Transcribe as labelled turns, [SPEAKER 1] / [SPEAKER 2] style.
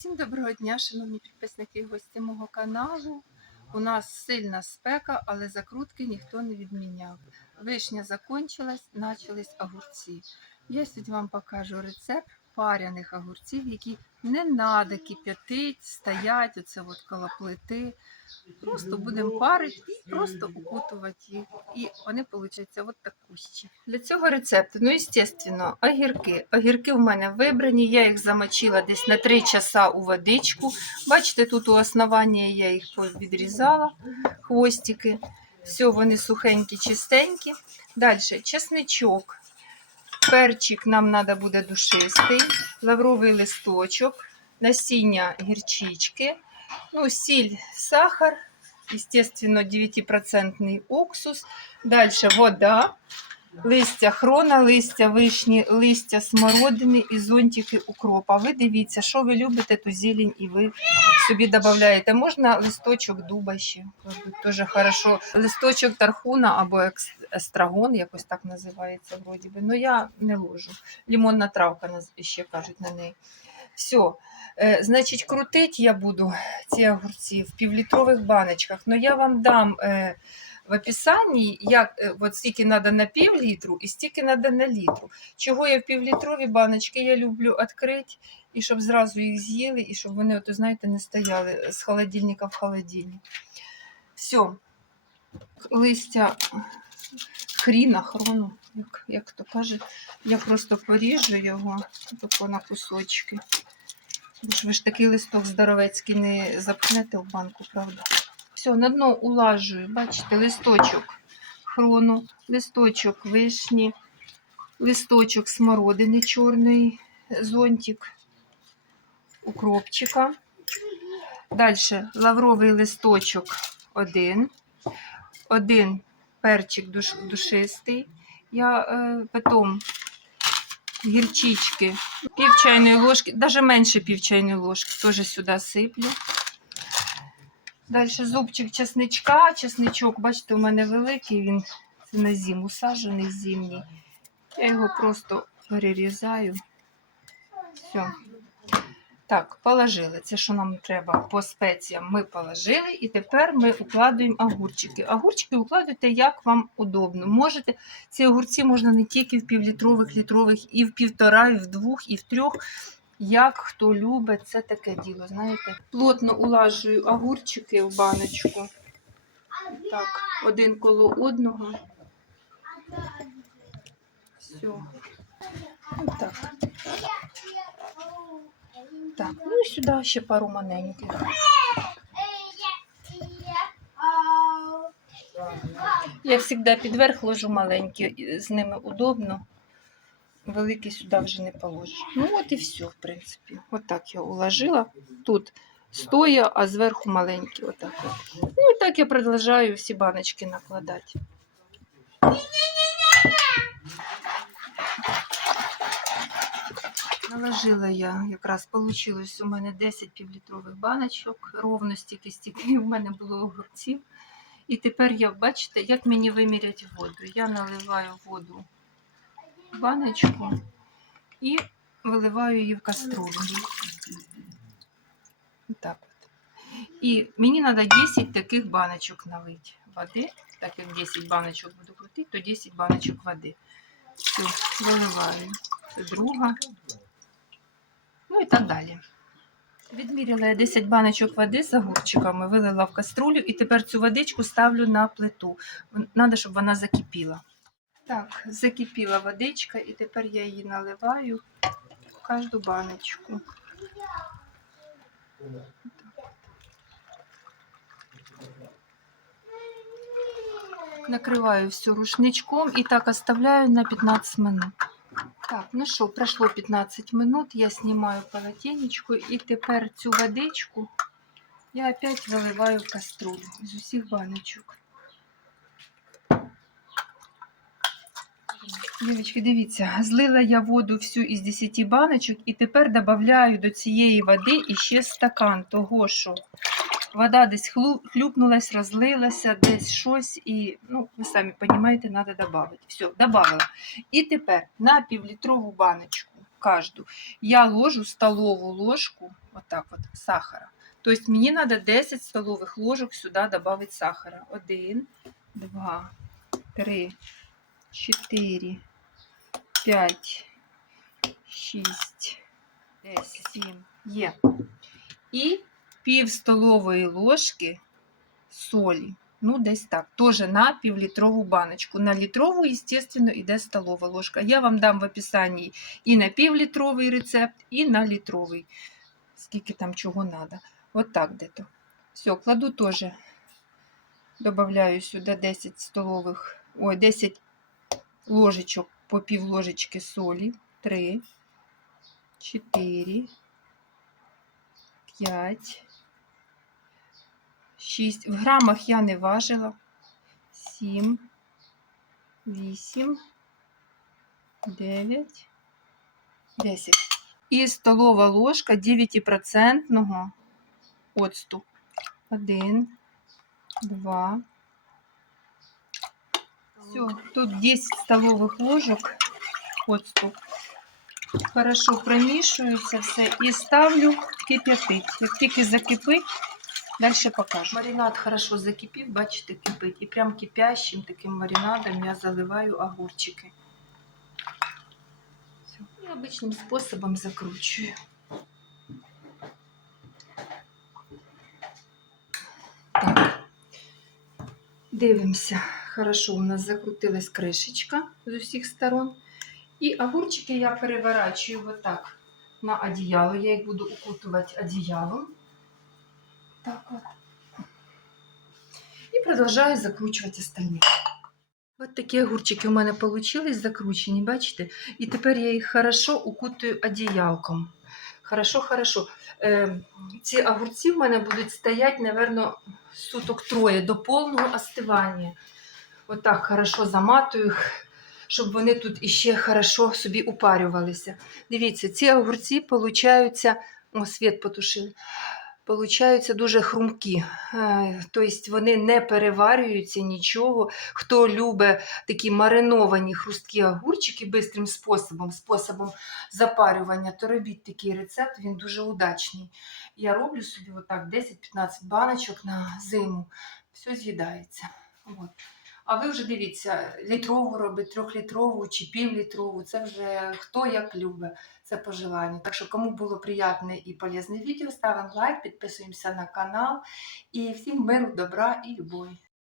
[SPEAKER 1] Всім доброго дня, шановні підписники і гості мого каналу. У нас сильна спека, але закрутки ніхто не відміняв. Вишня закончилась, почались огурці. Я сьогодні вам покажу рецепт паряних огурців, які не треба кип'ятити, стоять оце от коло плити. Просто будемо парити і просто укутувати їх. І вони получаться от такущі. Для цього рецепту, ну, звісно, огірки. Огірки в мене вибрані, я їх замочила десь на 3 часа у водичку. Бачите, тут у основанні я їх відрізала, хвостики. Все, вони сухенькі, чистенькі. Далі чесничок. Перчик нам треба буде душистий, лавровий листочок, насіння гірчички, ну, сіль, сахар, естественно, 9% уксус. Далі вода, листя хрона, листя вишні, листя смородини і зонтики укропа. Ви дивіться, що ви любите, ту зелень і ви собі додаєте. Можна листочок дуба ще, дуже хорошо. Листочок тархуна або екс- естрагон, якось так називається вроді би. Ну я не ложу. Лімонна травка ще кажуть на неї. Все. Значить, крутить я буду ці огурці в півлітрових баночках. Ну я вам дам е, в описанні, як е, от стільки треба на пів літру і стільки треба на літру. Чого я в півлітрові баночки я люблю відкрити, і щоб зразу їх з'їли, і щоб вони, от, знаєте, не стояли з холодильника в холодильник. Все. Листя хріна, хрону, як, як то каже, я просто поріжу його тако на кусочки. Бо ж ви ж такий листок здоровецький не запхнете в банку, правда? Все, на дно улажую, бачите, листочок хрону, листочок вишні, листочок смородини чорної, зонтик укропчика. Далі лавровий листочок один, один перчик душ, душистий. Я е, потім гірчички, пів чайної ложки, навіть менше пів чайної ложки, теж сюди сиплю. Далі зубчик чесничка. Чесничок, бачите, у мене великий, він на зиму саджений зимній. Я його просто перерізаю. Все. Так, положили. Це, що нам треба по спеціям, ми положили. І тепер ми укладуємо огурчики. Огурчики укладуйте, як вам удобно. Можете, ці огурці можна не тільки в півлітрових, літрових, і в півтора, і в двох, і в трьох. Як хто любить, це таке діло, знаєте. Плотно улажую огурчики в баночку. Так, один коло одного. Все. Так. Так, ну і сюди ще пару маленьких. Я завжди підверх ложу маленькі, з ними удобно. Великий сюди вже не положиш. Ну от і все, в принципі. Отак я уложила. Тут стоя, а зверху маленькі. Отак. от. Ну і так я продовжую всі баночки накладати. Наложила я, якраз вийшло у мене 10 півлітрових баночок, ровно стільки стільки в мене було огурців. І тепер я, бачите, як мені виміряти воду. Я наливаю воду баночку і виливаю її в каструлю. Так от. І мені треба 10 таких баночок налити води. Так як 10 баночок буду крутити, то 10 баночок води. Все, виливаю. Це друга. Ну і так далі. Відміряла я 10 баночок води з огурчиками, вилила в каструлю і тепер цю водичку ставлю на плиту. Треба, щоб вона закипіла. Так, закипіла водичка, і тепер я її наливаю в кожну баночку. Накриваю все рушничком і так оставляю на 15 минут. Так, ну що, пройшло 15 минут, я знімаю полотенечко і тепер цю водичку я опять виливаю в каструлю з усіх баночок. Дівчатки, дивіться, злила я воду всю із 10 баночок і тепер додаю до цієї води іще стакан того, що вода десь хлюпнулась, розлилася, десь щось, і, ну, ви самі розумієте, треба додати. Все, додала. І тепер на півлітрову баночку каждую. Я ложу столову ложку, вот так вот, сахара. То есть мені надо 10 столових ложок сюди добавить сахара. 1, 2, 3, 4, 5, 6, 10, 7. Є. І пів столової ложки солі. Ну, десь так. Тоже на півлітрову баночку. На літрову, естественно, йде столова ложка. Я вам дам в описанні і на півлітровий рецепт, і на літровий. Скільки там чого треба. Вот так где-то. Все, кладу тоже. Добавляю сюди 10 столових, ой, 10 ложечок по пів ложечки солі. 3, 4, 5, 6. В грамах я не важила. 7, 8, 9, 10. І столова ложка 9% оцту. 1, 2. Все, тут 10 столових ложок оцту. Хорошо промішується все і ставлю кип'ятить. Як тільки закипить, далі покажу. Маринад хорошо закипів, бачите, кипить. І прям кипящим таким маринадом я заливаю огурчики. Все. І обичним способом закручую. Так. Дивимося. Хорошо, у нас закрутилась кришечка з усіх сторон. І огурчики я переворачую вот так на одіяло. Я їх буду укутувати одіялом. Так от. І продовжую закручувати остальні. От такі огурчики у мене вийшли закручені, бачите? І тепер я їх хорошо укутую одіялком. Хорошо, хорошо. Е, ці огурці в мене будуть стояти, напевно, суток троє до повного остивання. Отак хорошо заматую щоб вони тут іще хорошо собі упарювалися. Дивіться, ці огурці получаються, о, світ потушили, получаються дуже хрумкі. Е, Тобто вони не переварюються нічого. Хто любить такі мариновані хрусткі огурчики бистрим способом, способом запарювання, то робіть такий рецепт, він дуже удачний. Я роблю собі отак 10-15 баночок на зиму. Все з'їдається. От. А ви вже дивіться, літрову робить, трьохлітрову чи півлітрову. Це вже хто як любить, це по. Так що, кому було приємне і полезне відео, ставимо лайк, підписуємося на канал. І всім миру, добра і любові.